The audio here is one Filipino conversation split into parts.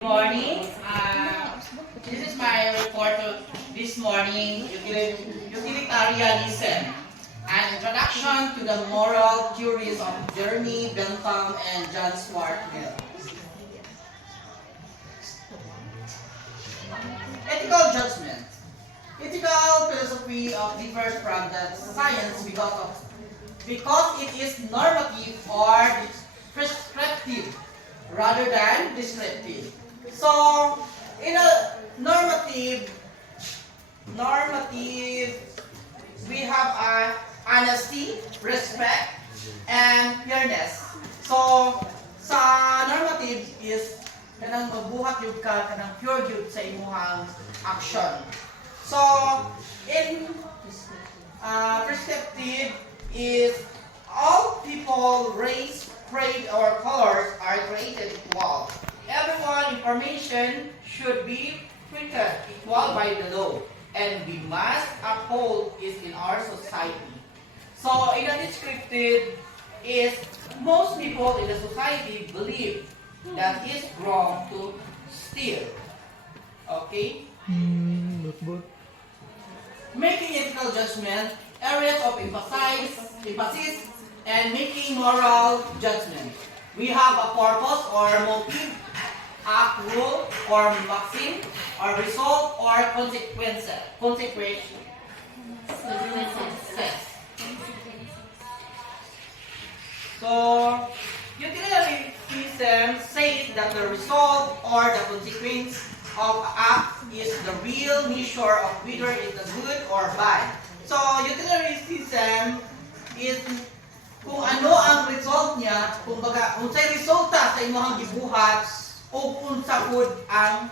Morning. This is my report this morning, utilitarianism, an introduction to the moral theories of Jeremy Bentham and John Stuart Mill. Ethical judgment. Ethical philosophy differs from the science because it is normative or prescriptive rather than descriptive. So, in a normative, we have honesty, respect, and fairness. So, sa normative is kanang mabuhat yun ka, kanang pure yun sa imuhang action. So, in prescriptive is all people, race, creed, or colors are created equal. Everyone information should be treated equal by the law, and we must uphold it in our society. So, in a descriptive is most people in the society believe that it's wrong to steal. Okay? Making ethical judgment, areas of emphasis, and making moral judgment. We have a purpose or motive, act, rule, or maxim, or result, or consequences. So, utilitarianism says that the result or the consequence of act is the real measure of whether it is good or bad. So, utilitarianism is kung ano ang result niya, kung sa'y resulta sa imong gibuhat o kung sahod ang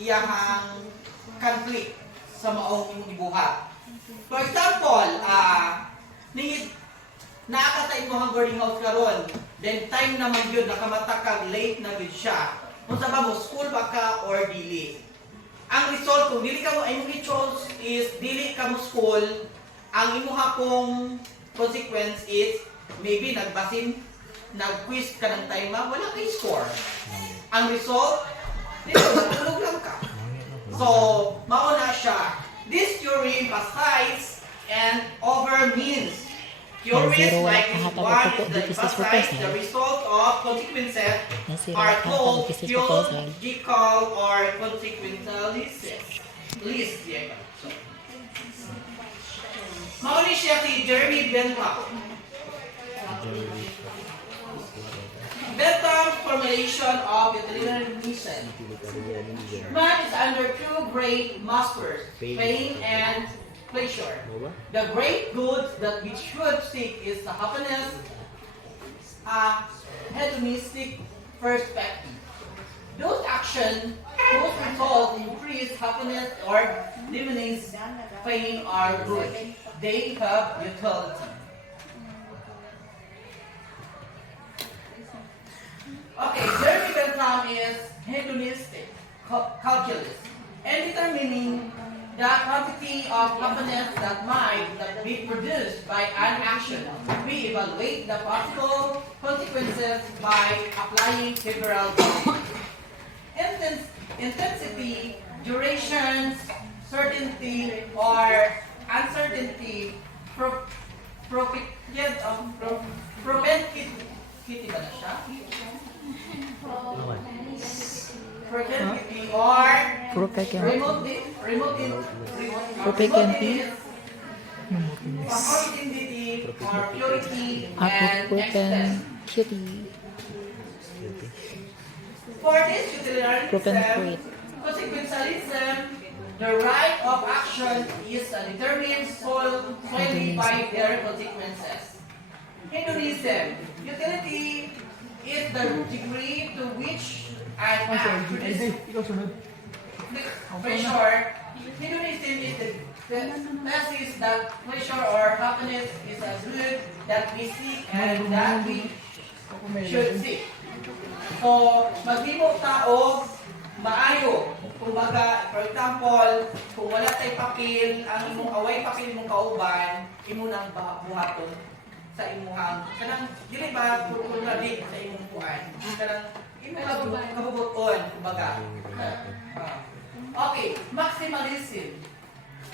iyahang conflict sa maong imong gibuhat. For example, naaka sa imong boarding house karon, then time naman yun, nakamata ka, late na yun siya. Kung sa ba mo, school ba ka or dili. Ang result, kung dili ka mo, imong i-choose is dili ka mo school, ang imuha kong consequence is maybe nag-quiz ka ng time wala kay score. Ang result, dito, natulog lang ka. So, mauna siya. This theory emphasizes and over means. Theories like this one that emphasize the result of consequences are called theological or consequentialist. Mauna siya si Jeremy Bentham. Bentham's formulation of utilitarianism. Man is under two great masters, pain and pleasure. The great good that we should seek is the happiness, a hedonistic perspective. Those actions, whose result increase happiness or diminish pain are good. They have utility. Okay, Jeremy Bentham is hedonistic calculus, and determining the quantity of happiness that might be produced by an action. We evaluate the possible consequences by applying several intensity, duration, certainty, or uncertainty, propensity ba na siya? Propensity or opportunity or purity and extent. For this utilitarianism, consequentialism, the right of action is determined solely by their consequences. Hedonism, utility is the degree to which an act produces pleasure. Hedonism is the thesis that pleasure or happiness is a good that we seek and that we should seek. So, maghimo tao, maayo. Kumbaga, for example, kung wala tay papel, ang imong away papel imong kauban, imo nang buhaton sa imuhang kanang dili ba kulturali sa imong kuan kanang kabubuton, kumbaga. Okay, maximalism.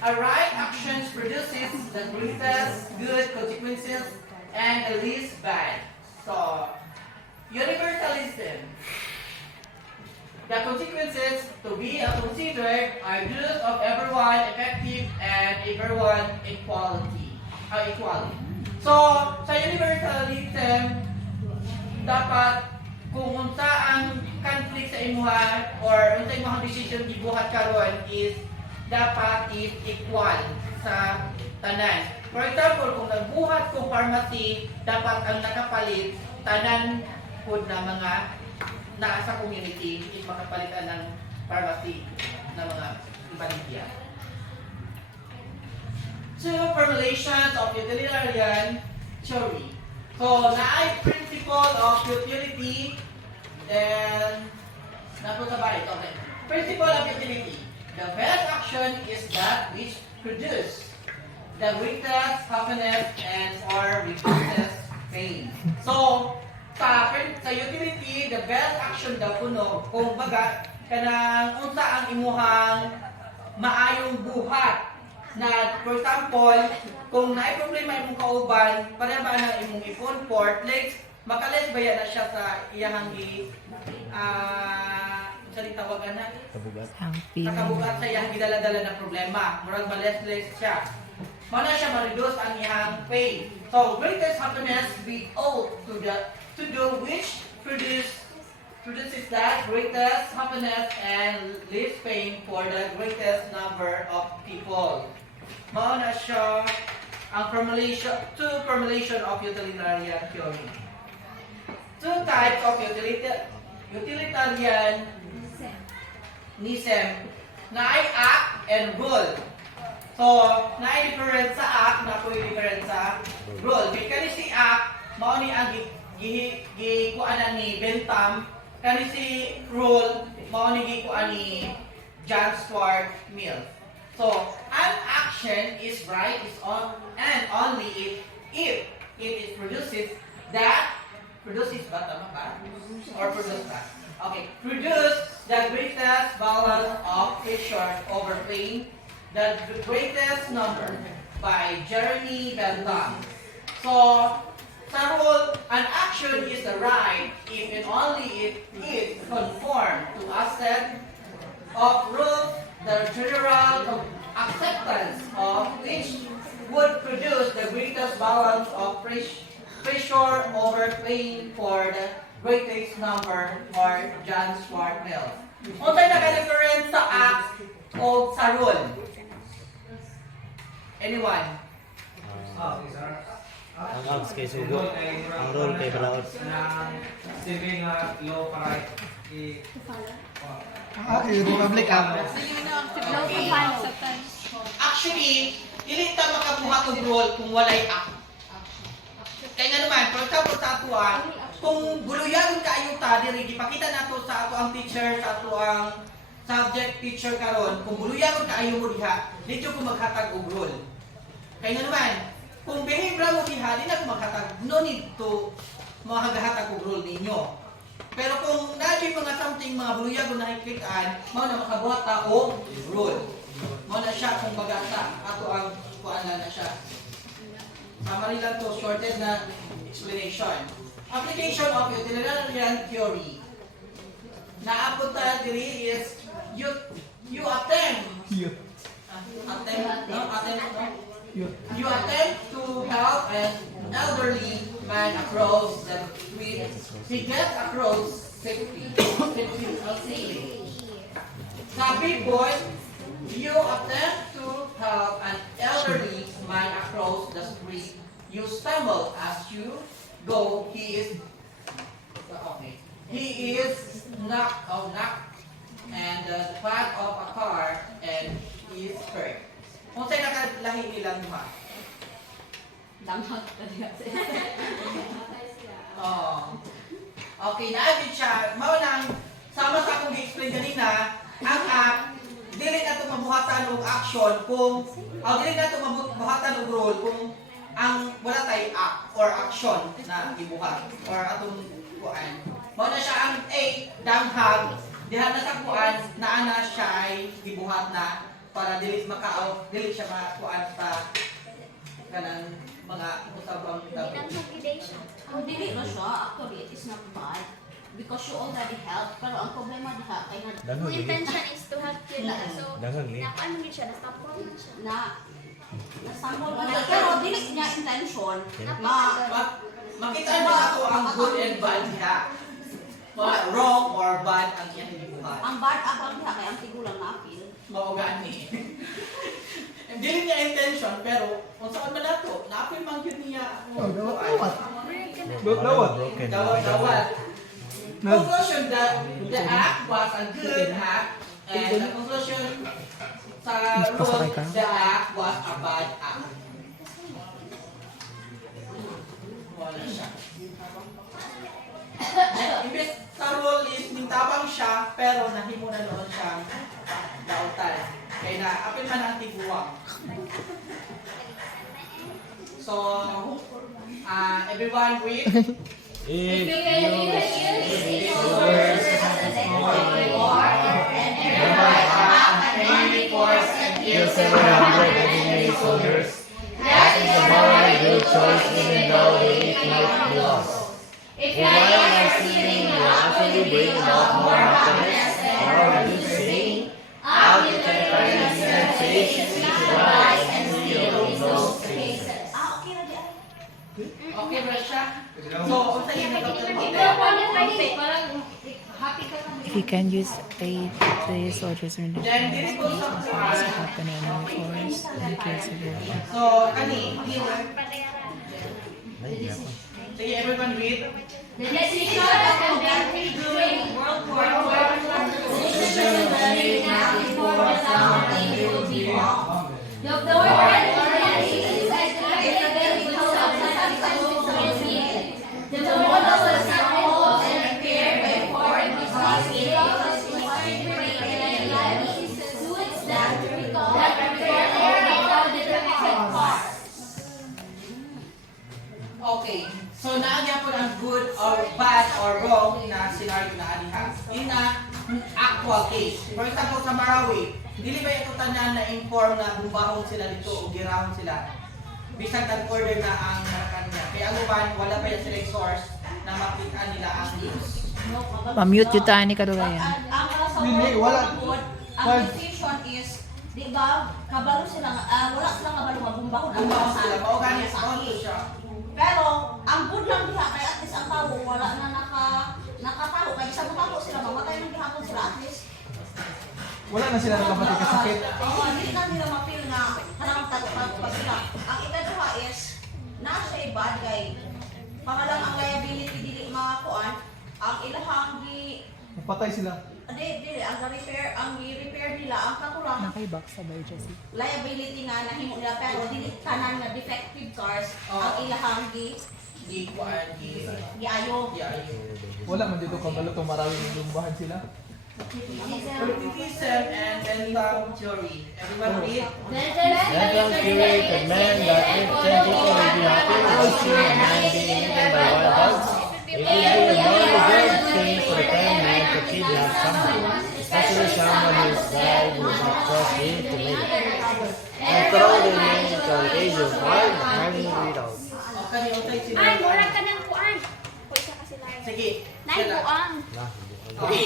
A right action produces the greatest good consequences and the least bad. So, universalism. The consequences to be considered are good of everyone, effective, and everyone equality. So, sa universalism, dapat kung unsa ang conflict sa imuha or unsa imong decision gibuhat karon is dapat is equal sa tanan. For example, kung nagbuhat kong pharmacy, dapat ang nakapalit tanan pud na mga naa sa community is makapalitan ng pharmacy na mga ibaligya. Two formulations of utilitarian theory. So, naay principle of utility, then, napunta ba ito? Okay. Principle of utility. The best action is that which produces the greatest happiness and or reduces pain. So, sa utility, the best action daw kuno, kung baga, kanang unsa ang imuhang maayong buhat. Na, for example, kung naay problema imong kauban, pareha ba na imong i-comfort, like, makalis baya na siya sa iyang sa tawagan na? Sa kabugat sa iyang gidala-dala na problema. Murag males-les siya. Mana siya ma-reduce ang iyang pain. So, greatest happiness we owe to do which produces that greatest happiness and least pain for the greatest number of people. Mauna siya ang formulation of utilitarian theory. Two types of utilitarianism na ay act and rule. So, na ay different sa act, na po yung different sa rule. Kaya si act, mao ni ang gikuanan ni Bentham, kani si rule, mao ni gikuan ni John Stuart Mill. So, an action is right and only if it produces ba? Tama ba? Or produce ba? Okay. Produce the greatest balance of pressure over pain, the greatest number by Jeremy Bentham. So, sa rule, an action is the right if and only if it conforms to a set of rules, the general acceptance of which would produce the greatest balance of pressure over pain for the greatest number or John Stuart Mill. Unsay naka-difference sa act o sa rule? Anyone? Ang odds kay Sugo, ang role kay Balaod. Saving law para Republic Act. Actually, dili ta makabuhat og rule kung walay act. Kaya nga naman, for example sa ato kung buluyagon kaayo ta diri gipakita nato sa ato ang teacher, sa ato ang subject teacher karon, kung buluyagon kaayo mo diha, dito ko maghatag og rule. Kaya nga naman, kung behavioral mo diha, di na ko maghatag, no need to makagahatag og rule ninyo. Pero kung natin mga something, mga buluyagon na hiklikan, mao na makabuhat ta og rule. Mao na siya kung bagata, ato ang kuana na siya. Summary lang to, shorted na explanation. Application of utilitarian theory. Naabot ta diri is you attempt to help an elderly man across the street. He gets across safely. Sabi boy, you attempt to help an elderly man across the street. You stumble as you go. He is knocked and the back of a car and he is hurt. Kung sa'yo nakalahi nilang ma? Oh. Okay, naabit siya. Maunang, sama sa akong i-explain kanina, ang act, dili na ito mabuhatan og action kung, dili na ito mabuhatan og rule kung ang wala tayo act or action na ibuhat or atong kuan. Mao na siya ang A, danghag. Diha na sa kuan, naa na siya ay gibuhat na para dili makaaw, dili siya makuan pa kanang mga usabang tabi. Ang dili na siya, actually, it is not bad. Because you already helped. Pero ang problema diha, kaya na, Danghag Ang lagi. intention is to help you lang. So, Danghag li. nakuan mo siya, na-stop mo siya. nasambol mo na. Pero dili niya intention. Makita niyo ako ang good and bad diha. Mga wrong or bad ang iyang gibuhat. Ang bad abang diha, kaya ang tigulang na appeal. Mao gani. Dili niya intention pero kung saan man nato, naapil man gyud niya. Dawat. Broken. Dawat. Conclusion, the act was a good act, and the conclusion sa rule, the act was a bad act. Wala siya. Imbes sa rule is nintabang siya, pero nahimo na noon siyang dautan. Kaya na, apil man ang tiguang. So, everyone read. If you kill 780 soldiers, that is a moral good choice even though the it might be lost. If while you're stealing you actually bring about more happiness, more good saying, out of the sensation which rise and seal those cases. Okay na di ay. Okay ba siya? So, unsa yung If you can use the soldiers or not, then, dili ko sa kuwan. happen in the forest in case of war. So, kani, sige, everyone read. The decision of the country during World War II decision very now before the something will be wrong. The war is a very good substance. The model was sold and repaired by foreign business suits that repair without the defective parts. Okay. So, naagya po ang good or bad or wrong na scenario na alihan. In a actual case. For example, sa Marawi, dili ba ito tanan na inform na bumbahon sila dito o girahon sila? Bisag nag-order na ang narakan niya. Kaya aluman, wala pa yan sila source na makita nila ang news. Ma-mute yung tahan ni Kadugayan. Hindi, wala. Ang decision is, di ba, kabalo sila, wala silang kabalo mabumbahon ang Bumbahon bansa. sila. Mauganis Sa on case. siya. Pero, ang good lang diha, kaya at least ang tao, wala na nakatao. Kaya sa bumako sila, mamatay ng gihapon sila at least. Wala na sila nakapatid ka sakit. Oo, hindi na nila ma-feel na parang pag sila. Ang ikaduha is, nasa bad guy. Pangalang ang liability dili mga kuan, ang ilahang Napatay sila. ang i-repair nila, ang katulong Nakaibak sabay, Jessie. liability nga nahimo nila pero dili tanan nga defective cars ang ilahang Di kuan, di giayo. ayo. Wala man dito kabalo kung maraming lumbahan sila. Politicism and mental theory. Everyone read. Mental theory could mean that if 10 people will be happy with seeing a man being eaten by wild dogs, it would be a very good thing for the kind man to kidnap someone, especially someone who is died with a crossing to make it. And throw them into a cage of wild hungry dogs. Okay, okay, sila. Ay, mura ka ng kuan. Kung isa kasi lang. Sige. Naibuang. Okay.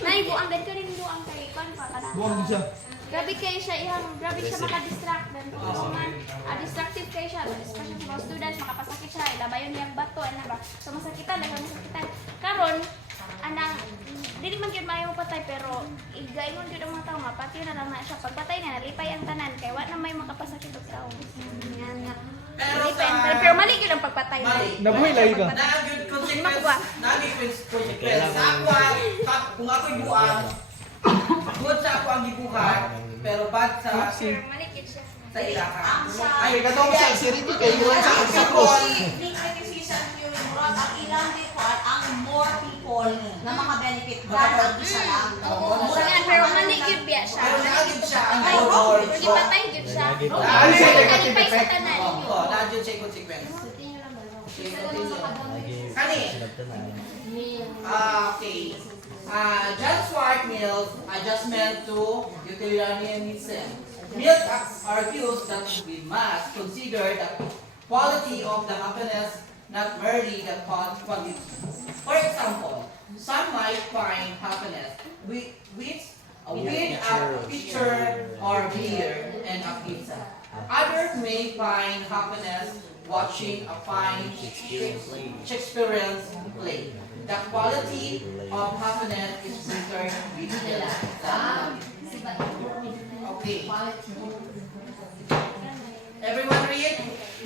Naibuang. Ganito rin buang kay kuan pa. Buwang din siya. Grabe kayo siya, grabe siya maka-distract. Dan kung man, distractive kayo siya. Especially sa mga students, makapasakit siya. Ilabayon niyang bato, ano ba? So, masakitan, masakitan. Karon, anang, dili man yun maayo patay, pero igayon yun ang mga tao, mapatay na lang na siya. Pagpatay na, nalipay ang tanan, kaya wala na may makapasakit ng tao. Yan nga. Pero mali yun ang pagpatay. Mali. Nabuhay lagi ka. Naging consequence. Makuha. Naging consequence. Kung ako'y buang, good sa ako ang gibuhat, pero bad sa Pero mali yun siya. ilaha. Ay, katong siya, si Ricky kay Iwan sa cross. Ni criticism yung murag ang ilang people, ang more people na mga benefit rather ang isa lang. Pero mali yun biya siya. Pero naagid siya ang Ay, overall. hindi patay yun siya. Ano siya, negative Nalipay sa effect? tanan. Oo, naagid siya yung consequence. Kani. Okay. Just Swart Mills adjustment to utilitarianism. Mills argues that we must consider the quality of the happiness, not merely the quantity. For example, some might find happiness with a picture or beer and a pizza. Others may find happiness watching a fine Shakespearean play. The quality of happiness is measured with the Okay. Everyone read?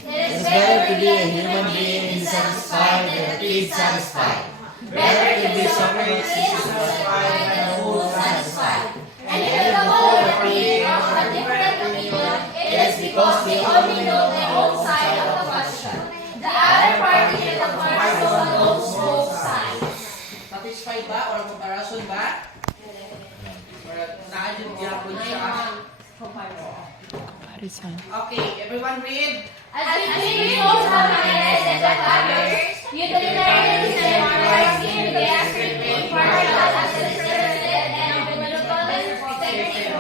It's better to be a human being satisfied than a pig satisfied. Better to be Socrates satisfied than a fool satisfied. And if the whole of the of a different opinion, it is because they only know their own side of the question. The other party in the council knows both sides. Satisfied ba or comparison ba? Or naadyo gyapon siya? Comparison. Okay, everyone read? As between both happiness and the others, utilitarianism provides in the aspect partial as interested and individualist perspective.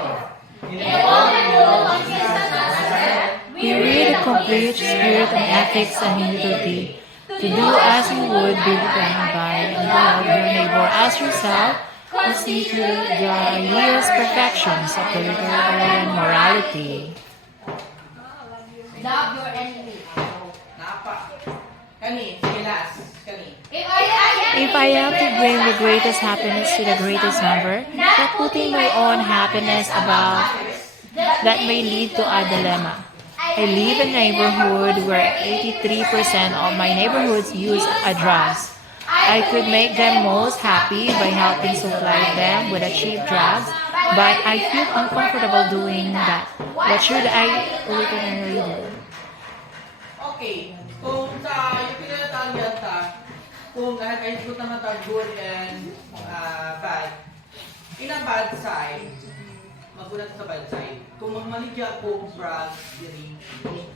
In a woman who consistent answer, We read the complete spirit and ethics and humility. To do as you would be determined by and love your neighbor as yourself constitute the highest perfections of the libertarian morality. love your enemy. Napa. Kani, sige last. Kani. If If I am to bring the greatest happiness to the greatest number, not putting my own happiness above, that may lead to a dilemma. I live in a neighborhood where 83% of my neighborhoods use a drugs. I could make them most happy by helping supply them with a cheap drugs, but I feel uncomfortable doing that. What should I ultimately do? Okay, kung sa utilitarian ta, kung lahat ay ikot naman ta good and bad, in a bad side, magulat sa bad side. Kung magmaligya ko drugs diri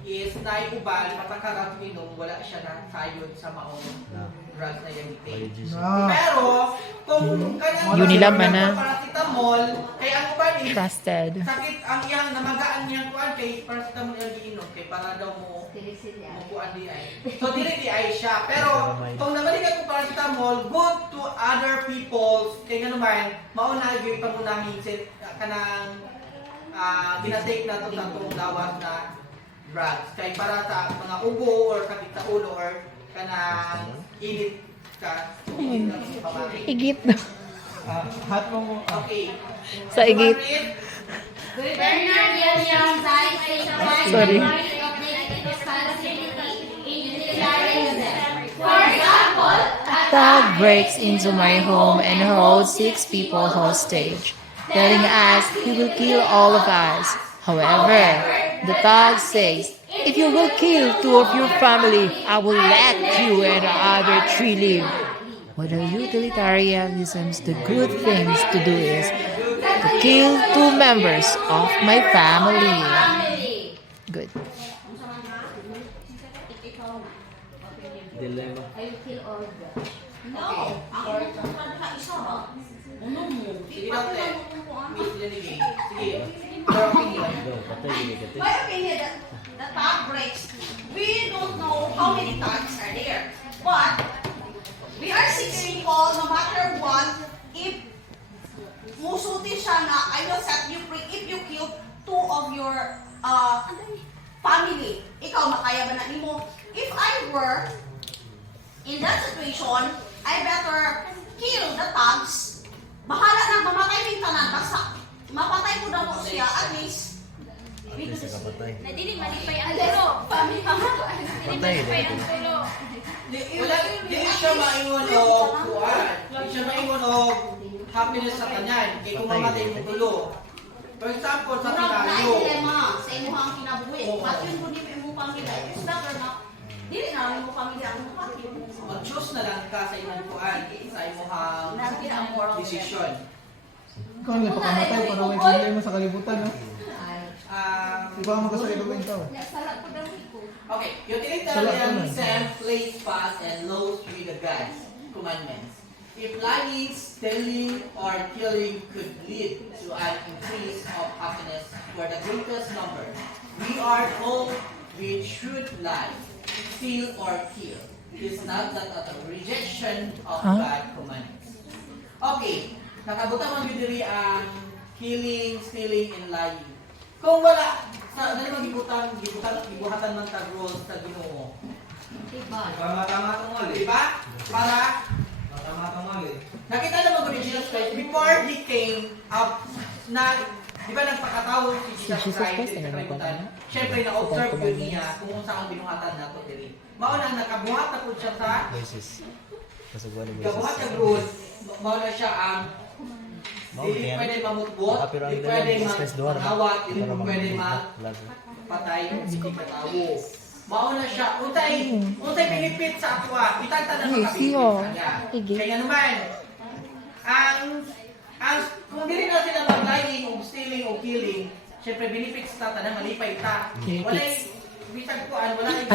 is na uban patakarat minom wala siya na sayod sa maong drugs na gamitin. Pero kung kanya Yun nila ba na? paracetamol kay ang uban is Trusted. sakit ang iyang namagaan niyang kuan kay paracetamol ang giinom kay para daw mo kuan di ay. So dili di ay siya. Pero kung nabalikan ko paracetamol good to other people kay ngano man mauna gyud pangunahing kanang ginatake na ito sa itong lawas na drugs. Kaya para sa mga ubo or sakit sa ulo or kanang init ka, init na sa pamari. Igit na. Hat mo. Okay. Sa igit. Bernard Young Zai Sorry. For example, Thug breaks into my home and holds 6 people hostage, telling us he will kill all of us. However, the thug says, if you will kill 2 of your family, I will let you and the other 3 live. What are utilitarianism's the good things to do is to kill 2 members of my family. Good. Dilemma. I will kill all of them. Sige natin. Miss Lenigay. Sige. Your opinion. My opinion, the tag breaks. We don't know how many tags are there, but we are 6 people. No matter what, if musuti siya na I will set you free if you kill 2 of your family. Ikaw makaya ba na nimo? If I were in that situation, I better kill the tags. Bahala na mamatay din tanan basta mapatay ko daw mo siya at least Nadili malipay ang tulo. Family ka. Nadili malipay ang tulo. Wala, di siya maingon o kuan. Di siya maingon o happiness sa kanyan. Kaya kung mamatay mo tulo. For example, sa murag na Pilayo. dilema sa imong kinabuhi. Oo. At yun kung di mo imong pamilya, it's better na dili na lang imong pamilya ang mapatay. Mag-choose na lang ka sa imong kuan. Sa imong decision. Ikaw ang napakamatay para may problema sa kalibutan. No? Ah, Di ba ang magkasakit ng tao? Nagsala ko daw ko. Okay, utilitarianism plays fast and loose with the God's commandments. If lying, stealing, or killing could lead to an increase of happiness for the greatest number, we are told we should lie, steal, or kill. Is not that a rejection of God's commandments? Okay, nakabutang ang diri ang killing, stealing, and lying. Kung wala, sa dali gibuhatan man tag rules sa Ginoo. Para matama itong mali. Diba? Para Matama itong mali. nakita naman ko ni Jesus Christ before he came up na di ba nagpakatawag si Jesus Christ sa kalibutan. Siyempre na-observe yun niya kung saan binuhatan na ito diri. Mao na nakabuhat na po siya sa kabuhat ng rules. Mao na siya ang hindi pwede mamutbot, hindi pwede mangawat, hindi pwede mapatay, hindi katawo. Mauna siya, untay pinipit sa atwa, itagtanan ng kapitid kanya. Kaya naman, kung hindi na sila mag-lying o stealing o killing, syempre benefits sa tanan, malipay ta. Walay, bisag kuan, wala yung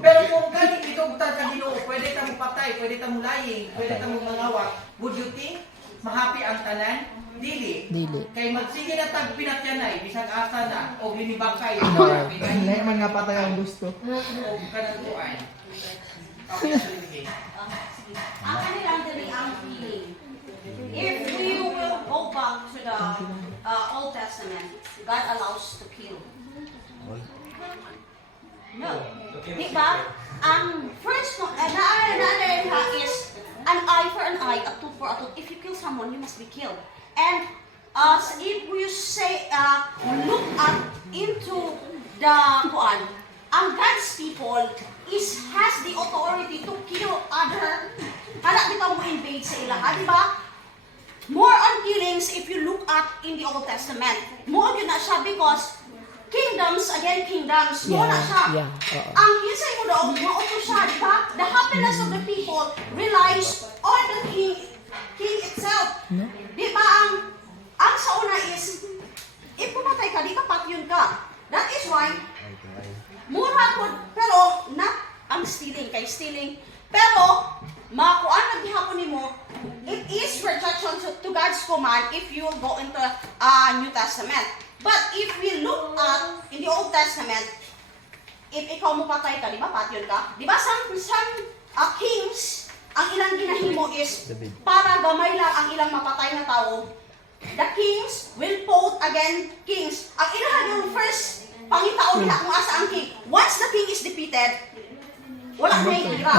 pero kung galing ito butang sa Ginoo, pwede ka patay, pwede ka lying, pwede ka mangawat, would you think mahapi ang tanan? Dili. Kay magsige na tag pinatyanay, bisag asa na, o linibakay. Hindi man nga patay ang gusto. O kanang kuan. Okay, sige. Ang kanilang dali ang feeling. If we will go back to the Old Testament, God allows to kill. No. Diba? Ang first na is an eye for an eye, a tooth for a tooth. If you kill someone, you must be killed. And if we say, look into the kuan, ang God's people has the authority to kill other. Hala, di ba mo invade sa ilaha, di ba? More on killings if you look at in the Old Testament. More yun na siya because kingdoms, again kingdoms, more na siya. Ang hinsay mo daw, mauto siya, di ba? The happiness of the people relies on the king itself. Di ba ang sa una is, if pumatay ka, di ka patyon ka. That is why, mura po, pero not ang stealing, kay stealing. Pero, makuan na gihapon ni mo, it is rejection to God's command if you go into New Testament. But if we look at in the Old Testament, if ikaw mo patay ka, di ba, patyon ka? Di ba, some kings, ang ilang ginahimo is, para gamay lang ang ilang mapatay na tao, the kings will vote again kings. Ang ilahan yung first pangitao nila kung asa ang king. Once the king is defeated, wala na yung ira.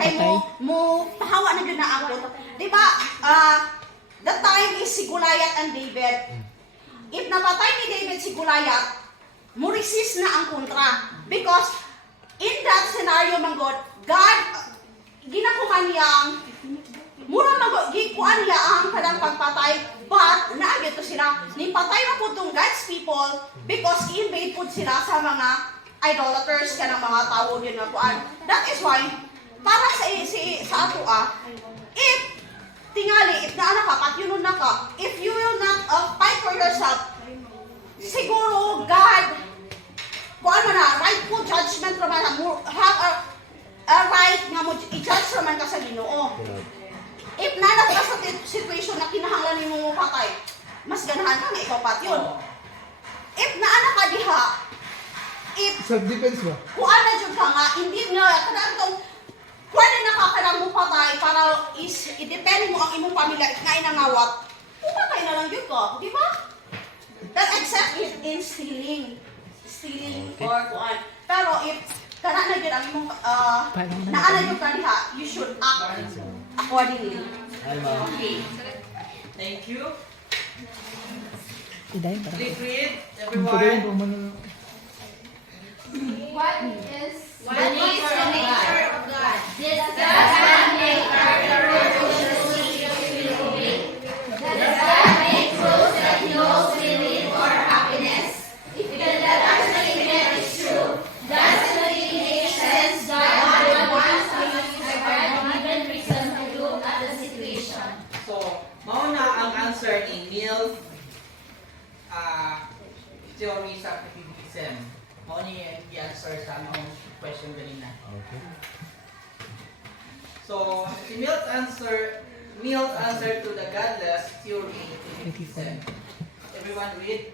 Kaya mo pahawa na yun na ako. Di ba, the time is si Goliath and David. If napatay ni David si Goliath, mo resist na ang kontra. Because in that scenario, God, ginakuman niyang, mura gikuan niya ang kadang pagpatay, but naagyo to sila. Nipatay na po itong God's people because i-invade po sila sa mga idolaters ka ng mga tao yun na kuan. That is why, para sa ato if tingali, if naana ka, patyunon na ka, if you will not fight for yourself, siguro God, kung ano na, rightful judgment naman, have a right nga mo i-judge naman ka sa Ginoo. If naana ka sa situation na kinahanglan mo patay, mas ganahan ka nga ikaw patyon. If naana ka diha, if Self-defense ba? kung ano dyan ka nga, hindi nga, kadang itong, pwede nakakadang mo patay para i-depend mo ang imong pamilya at nga inangawat, pupatay na lang yun ka, di ba? That except in stealing or kuan. Pero if kana na yun ang imong, naala yun ka diha, you should act accordingly. Okay. Thank you. Iday, Please read, Pwede everyone. mo What is What is the nature of God? Does God make Does God make rules that He knows we live for happiness? If that statement is true, does it make sense God would want us to provide given reason to look at the situation? So, mauna ang answer ni Mills theory sa criticism. Mo ni i-answer sa among question kanina. Okay. So, si Milt's answer to the godless theory is everyone read?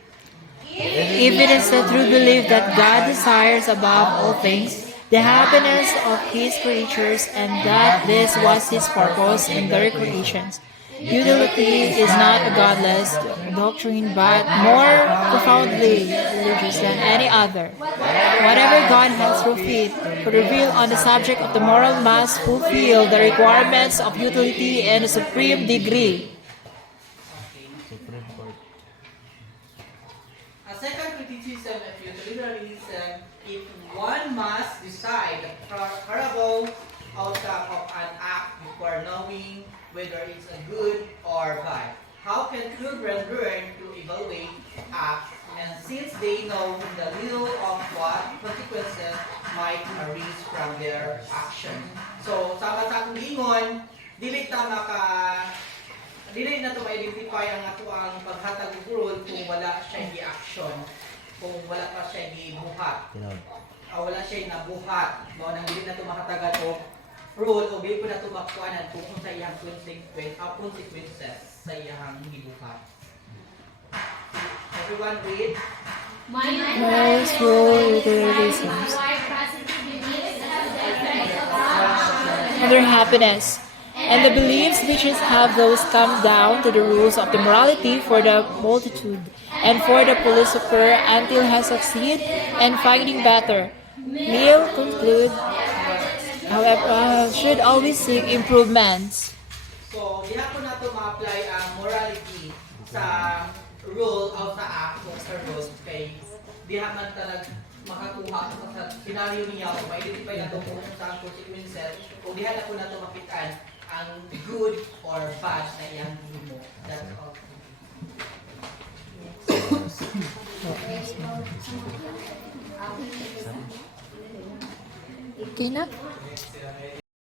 If it is a true belief that God desires above all things the happiness of His creatures and that this was His purpose in their creations, utility is not a godless doctrine but more profoundly religious than any other. Whatever God has through fit to reveal on the subject of the moral must fulfill the requirements of utility in a supreme degree. Supreme Court. A second criticism of utilitarianism, if one must decide the parable outcome of an act before knowing whether it's a good or bad. How can children learn to evaluate acts and since they know the little of what consequences might arise from their action? So, sama sa akong ingon, dili na to ma-identify ang ato ang paghatag og rule kung wala siya gi-action, kung wala pa siya gibuhat. Wala siya nabuhat. Mao nang dili na to makatagan og rule o dili ko na to makuanan kung sa iyang consequences sa iyang gibuhat. Everyone read? Most rule utilitarianisms and their happiness, and the beliefs which have those come down to the rules of the morality for the multitude and for the philosopher until has succeed and finding better. Mill conclude, however, should always seek improvements. So, diha ko na to ma-apply ang morality sa rule o sa act o sa rule kay diha man talag makakuha sa scenario niya o ma-identify na to kung saan consequences o diha na ko na to makitaan ang good or bad na iyang gihimo. That's all. Okay na?